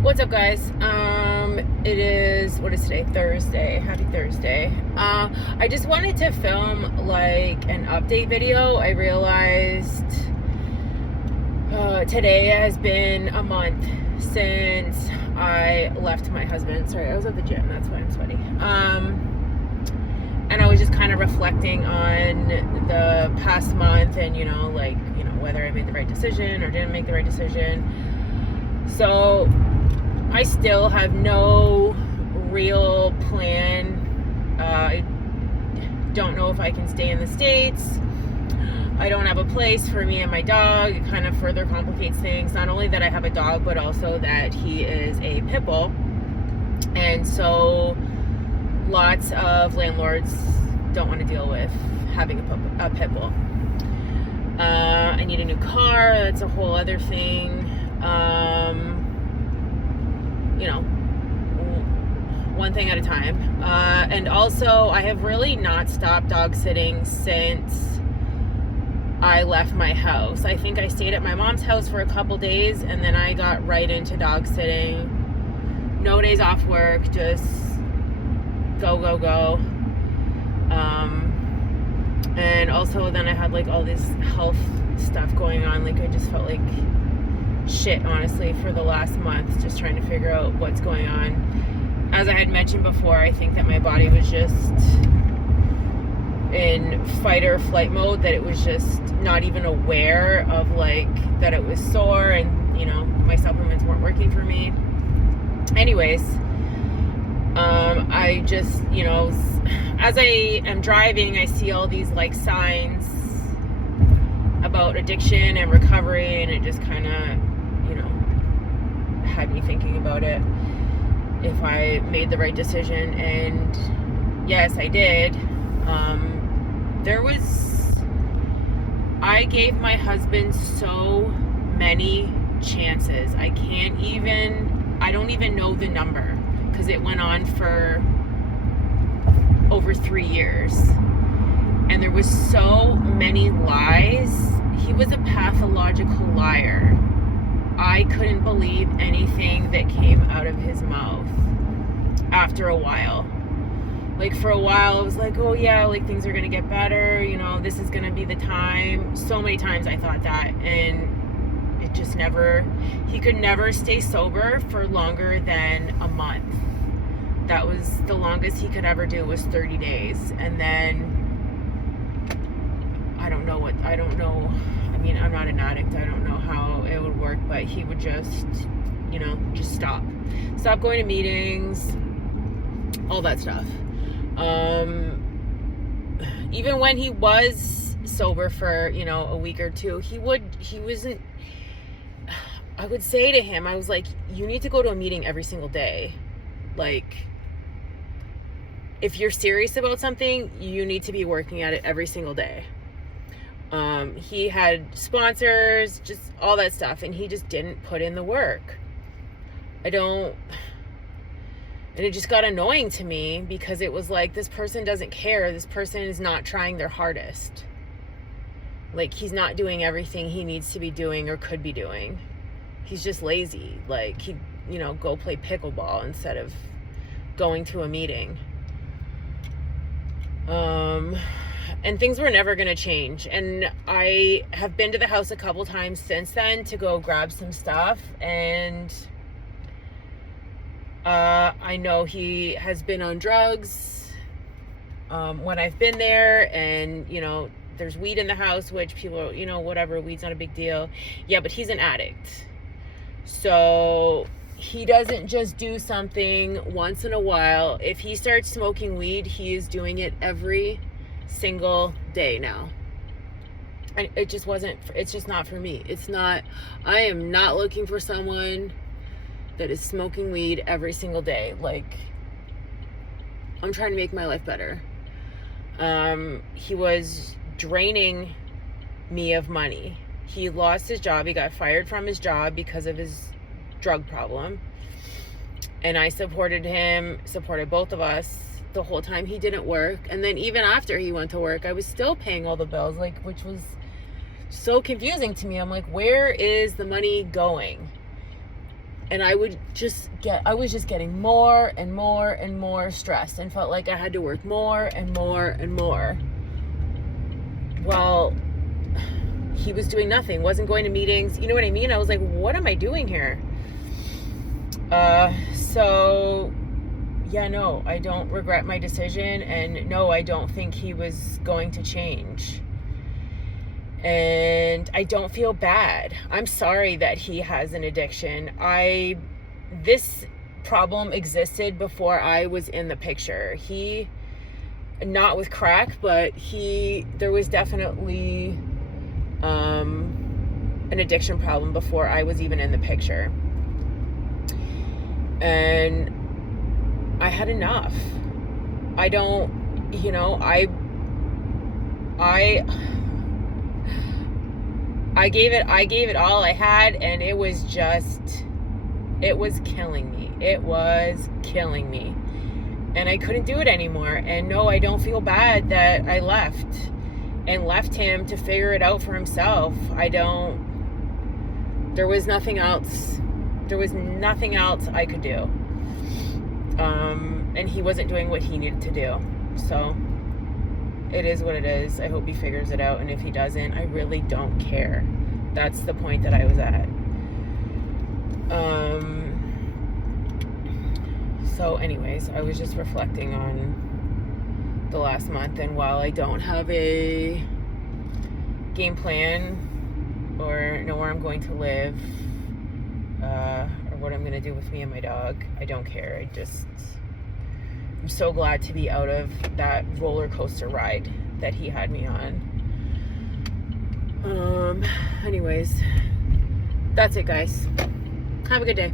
What's up, guys? It is, what is today? Thursday. Happy Thursday. I just wanted to film like an update video. I realized today has been a month since I left my husband. Sorry, I was at the gym. That's why I'm sweaty. And I was just kind of reflecting on the past month and, whether I made the right decision or didn't make the right decision. So I still have no real plan. I don't know if I can stay in the States. I don't have a place for me and my dog. It kind of further complicates things. Not only that I have a dog, but also that he is a pit bull. And so lots of landlords don't want to deal with having a pit bull. I need a new car. That's a whole other thing. One thing at a time. And also, I have really not stopped dog sitting since I left my house. I think I stayed at my mom's house for a couple days, and then I got right into dog sitting. No days off work, just go. And also then I had like all this health stuff going on. Like I just felt like shit, honestly, for the last month, just trying to figure out what's going on. As I had mentioned before, I think that my body was just in fight or flight mode, that it was just not even aware of like that it was sore, and my supplements weren't working for me. Anyways, I just, as I am driving, I see all these like signs about addiction and recovery, and it just kind of, had me thinking about it, if I made the right decision. And yes, I did. I gave my husband so many chances. I don't even know the number, because it went on for over 3 years. And there was so many lies. He was a pathological liar. I couldn't believe anything that came out of his mouth after a while. Like for a while, I was like, oh yeah, like things are gonna get better, this is gonna be the time. So many times I thought that, and it just he could never stay sober for longer than a month. That was the longest he could ever do, was 30 days. And then, I don't know. I'm not an addict. I don't know how it would work, but he would just stop going to meetings, all that stuff. Even when he was sober for, a week or two, I would say to him, I was like, you need to go to a meeting every single day. Like, if you're serious about something, you need to be working at it every single day. He had sponsors, just all that stuff, and he just didn't put in the work. And it just got annoying to me, because it was like, this person doesn't care. This person is not trying their hardest. Like, he's not doing everything he needs to be doing or could be doing. He's just lazy. Like, he'd, go play pickleball instead of going to a meeting. And things were never going to change. And I have been to the house a couple times since then to go grab some stuff. And I know he has been on drugs when I've been there. And, there's weed in the house, which people, whatever, weed's not a big deal. Yeah, but he's an addict. So he doesn't just do something once in a while. If he starts smoking weed, he is doing it every single day now. And it's just not for me. I am not looking for someone that is smoking weed every single day. Like, I'm trying to make my life better. He was draining me of money. He lost his job. He got fired from his job because of his drug problem. And I supported both of us the whole time he didn't work. And then even after he went to work, I was still paying all the bills, which was so confusing to me. I'm like, where is the money going? And I was just getting more and more and more stressed and felt like I had to work more and more and more. Well, he was doing nothing, wasn't going to meetings. You know what I mean? I was like, what am I doing here? So yeah, no, I don't regret my decision, and no, I don't think he was going to change. And I don't feel bad. I'm sorry that he has an addiction. This problem existed before I was in the picture. Not with crack, but there was definitely an addiction problem before I was even in the picture. And I had enough. I gave it all I had, and it was killing me. It was killing me. And I couldn't do it anymore. And no, I don't feel bad that I left him to figure it out for himself. There was nothing else I could do. And he wasn't doing what he needed to do. So it is what it is. I hope he figures it out. And if he doesn't, I really don't care. That's the point that I was at. So anyways, I was just reflecting on the last month, and while I don't have a game plan or know where I'm going to live, or what I'm going to do with me and my dog, I don't care. I'm so glad to be out of that roller coaster ride that he had me on. Anyways, that's it, guys. Have a good day.